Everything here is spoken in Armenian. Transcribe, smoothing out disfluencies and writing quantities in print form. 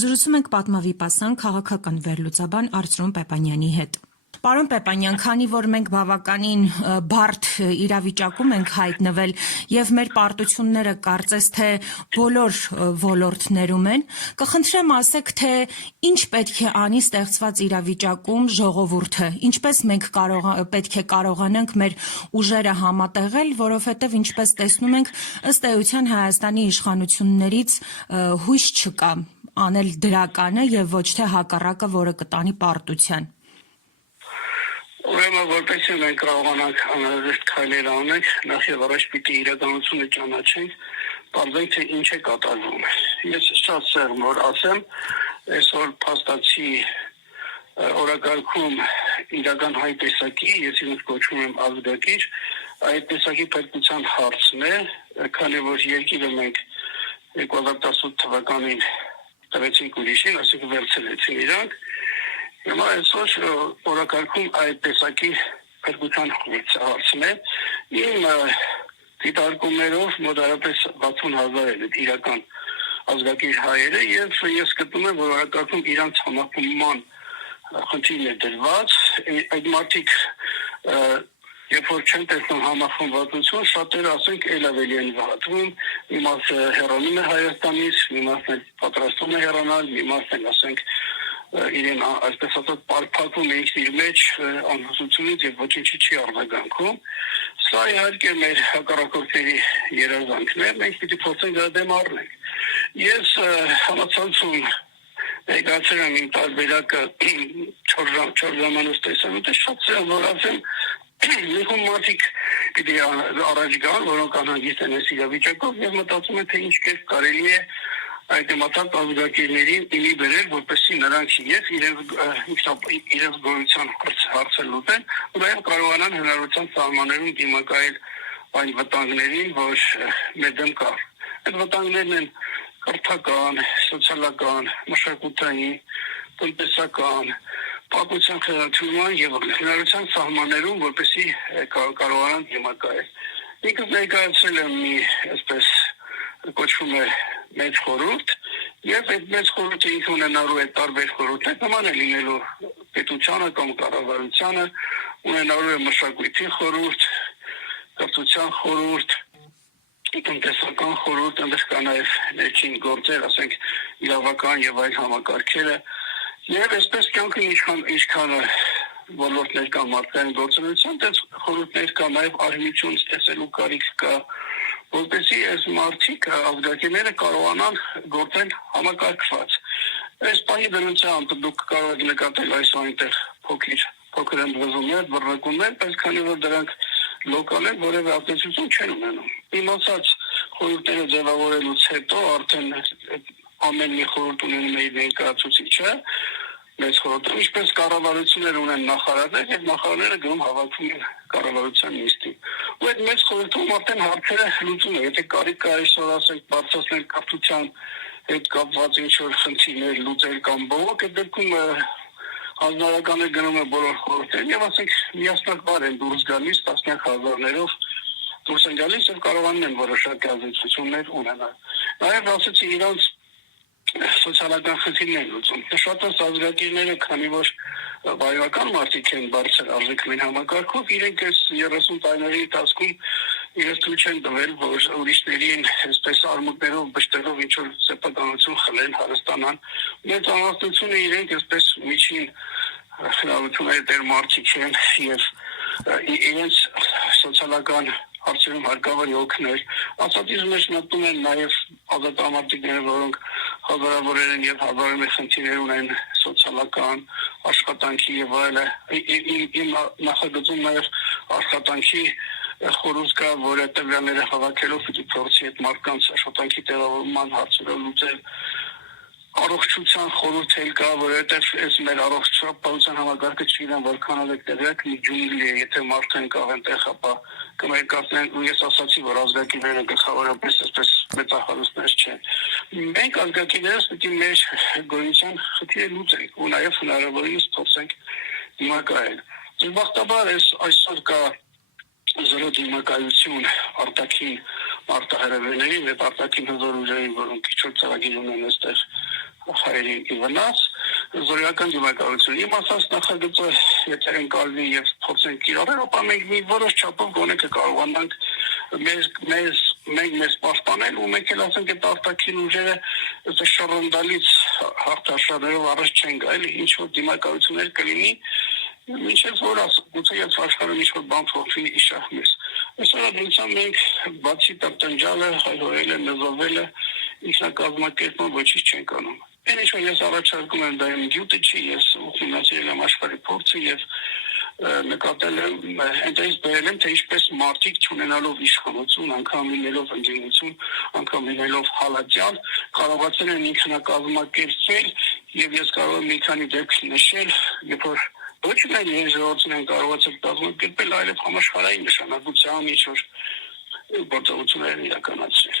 Զրուցում ենք պատմավիպասան քաղաքական վերլուծաբան Արծրուն Պեպանյանի հետ։ Պարոն Պեպանյան, քանի որ մենք բավականին բարդ իրավիճակում ենք հայտնվել եւ մեր պարտությունները կարծես թե բոլոր ոլորտներում են, կխնդրեմ ասեք, թե ինչ պետք է անի ստեղծված իրավիճակում ժողովուրդը, ինչպես մենք պետք է կարողանանք մեր ուժերը համատեղել, որովհետեւ ինչպես տեսնում ենք, ըստ էության Հայաստանի իշխանություններից հույս չկա անել դրականը եւ ոչ թե հակառակը, որը կտանի պարտության։ Ուրեմն որպեսզի մենք կարողանանք անհրաժեշտ քայլեր անենք, նախ եւ առաջ պիտի իրականությունը ճանաչենք, բարձենք թե ինչ է կատարվում։ Ես շատ սեղմ որ ասեմ, այսօր փաստացի օրակարգում իրական հայ տեսակի, ես ինձ կոչում եմ ազգակիր, այդ տեսակի պետության հարցն է, քանի որ երկիրը մենք 2018 թվականին տվեցինք ուրիշին, այսինքն վերցրեցին իրանք, Հիմա այսօր օրակարգում այդ տեսակի պետության հարցն է, իմ դիտարկումներով մոտարապես 60,000 է իրական ազգակիր հայերը եւ ես գտնում եմ, որ օրակարգում իրանց համախմբման խնդիրն է դրված, այդ մարդիկ երբ որ չեն տեսնում համախմբվածություն, շատերը ասենք էլ ավելի են վհատվում, մի մասը հեռանում է Հայաստանից, մի մասը պատրաստվում է հեռանալ, մի մասը ասենք իրեն այսպես ասած պարփակում է ինքն իր մեջ անհուսությունից եւ ոչինչի չի արձագանքում։ Սա իհարկե մեր հակառակորդների երազանքն է, մենք պիտի փորձենք դրա դեմ առնել։ Ես համացանցում ներկայացրել եմ իմ տարբերակը 4 ժամանոց տեսանյութը, շատ սեր որ ասեմ, մի խումբ մարդիկ պիտի առաջ գան, որոնք անհանգիստ են այս իրավիճակով եւ մտածում են, թե ինչ կերպ կարելի է այդ մտած ազգակիրներին իմի բերել, որպեսզի նրանք ես իրենց գոյության հարցը լուծեն, ու նաև կարողանան հնարավորության սահմաններում դիմակայել այն վտանգներին, որ մեր դեմ կա։ Այդ վտանգներն են կրթական, սոցիալական, մշակութային, տնտեսական, պատմության խեղաթյուրման եւ հնարավորության սահմաններում, որպեսզի կարողանան դիմակայել։ Ինքս ներկայացրել եմ մի այսպես կոչվում է մեծ խորհուրդ եւ այդ մեծ խորհուրդը ինքը ունենալու է տարբեր խորհուրդներ, նման է լինելու պետությանը կամ կառավարությանը, ունենալու է մշակույթի խորհուրդ, կրթության խորհուրդ, տնտեսական խորհուրդ, այնտեղ կա նաեւ ներքին գործեր, ասենք իրավական եւ այլ համակարգերը եւ այսպես կյանքը ինչքան ոլորտներ կա մարդկային գործունեության, դες խորհուրդներ կա նաեւ արհմություն ստեղծելու կարիք կա, որպեսզի այս մարդիկ ազգակիրները կարողանան գործել համակարգված։ Այս պահի դրությամբ դուք կարող եք նկատել այս այնտեղ փոքր ընդվզումներ, բռնկումներ, բայց քանի որ դրանք լոկալ են, որևէ ազդեցություն չեն ունենում։ Իմացած խորհուրդները ձևավորելուց հետո արդեն ամեն մի խորհուրդ ունենում է իր ներկայացուցիչը, մեծ խորհուրդը, ինչպես կառավարություններ ունեն նախարարներ եւ նախարարները գնում հավաքում են կառավարության նիստին։ Ու այդ մեծ խորհրդում արդեն հարցերը լուծում է, եթե կարիք կա այսօր ասենք բարձրացնել կրթության հետ կապված ինչ-որ խնդիրներ լուծել կամ բողոք, այդ դեպքում հանրականը գնում է բոլոր խորհուրդներն եւ ասենք միասնական են դուրս գալիս տասնյակ հազարներով դուրս են գալիս եւ կարողանում են որոշակի ազդեցություններ ունենալ։ Նաեւ ասեցի իրանց սոցիալական խնդիրներ լուծում։ Շատս ազգակիրները, քանի որ վայրական մարդիկ են բարձր արժեքային համակարգով, իրենք այս 30 տարիների ընթացքում իրենց թույլ չեն տվել, որ ուրիշներին այսպես արմունկներով բշտելով ինչ-որ սեփականություն խլեն, հարստանան։ Մեծ անհատությունը իրենք այսպես միջին հնարավորությունների դեր մարդիկ են եւ իրենց սոցիալական հարցերում հարկավոր է օգնել։ Ասածից մեջ մտնում են նաև ազատամարտիկները, որոնք հազարավորեր են եւ հազարամյա խնդիրներ ունեն սոցիալական, աշխատանքի եւ այլը։ Իմ նախագծում նաև աշխատանքի խորհուրդ կա, որը տվյալները հավաքելով պիտի փորձի այդ մարդկանց աշխատանքի տեղավորման հարցերը լուծել։ Առողջության խորհուրդ էլ կա, որովհետև այս մեր առողջապահության համակարգը չգիտեմ որքանով է տեղյակ, մի ջունգլի է, եթե մարդն կա այնտեղ, ապա կմերկացնեն, ու ես ասացի, որ ազգակիրները գլխավորապես այսպես մեծահարուստներ չեն։ Մենք ազգակիրներս պիտի մեր գոյության խնդիրը լուծենք ու նաև հնարավորինս փորձենք դիմակայել։ Բախտաբար այսօր կա զրո դիմակայություն արտաքին արտահրավերների եւ արտաքին հզոր ուժերի, որոնք քիչ ծրագիր ունեն այստեղ հայերին ի վնաս, զորական դիմակայություն։ Իմ ասած նախագծը եթե ընկալվի եւ փորձենք կիրառել, ապա մենք մի որոշ չափով գոնե կկարողանանք մեզ պաշտպանել ու մենք էլ ասենք այդ արտաքին ուժերը շռնդալից հաղթաշարերով առաջ չեն գա, էլի ինչ որ դիմակայություններ կլինի, մինչև որ գուցե եւ աշխարհում ինչ որ բան փոխվի իշահմես։ Այսօր մենք բացի տնջալը, հայհոյելը, նզովելը, ինքնակազմակերպման ոչինչ չենք անում։ Այն ինչ որ ես առաջարկում եմ դա իմ դյութը չի, ես ուսումնասիրել եմ աշխարհի փորձը եւ նկատել եմ, այնտեղից բերել եմ, թե ինչպես մարդիկ չունենալով իշխանություն, անգամ լինելով ընդդիմություն, անգամ լինելով հալածյալ, կարողացել են ինքնակազմակերպվել եւ ես կարող եմ մի քանի դեպք նշել, երբ որ ոչ միայն երաժշտություն են կարողացել կազմակերպել, այլև համաշխարհային նշանակության ինչ որ գործողություններ իրականացնել։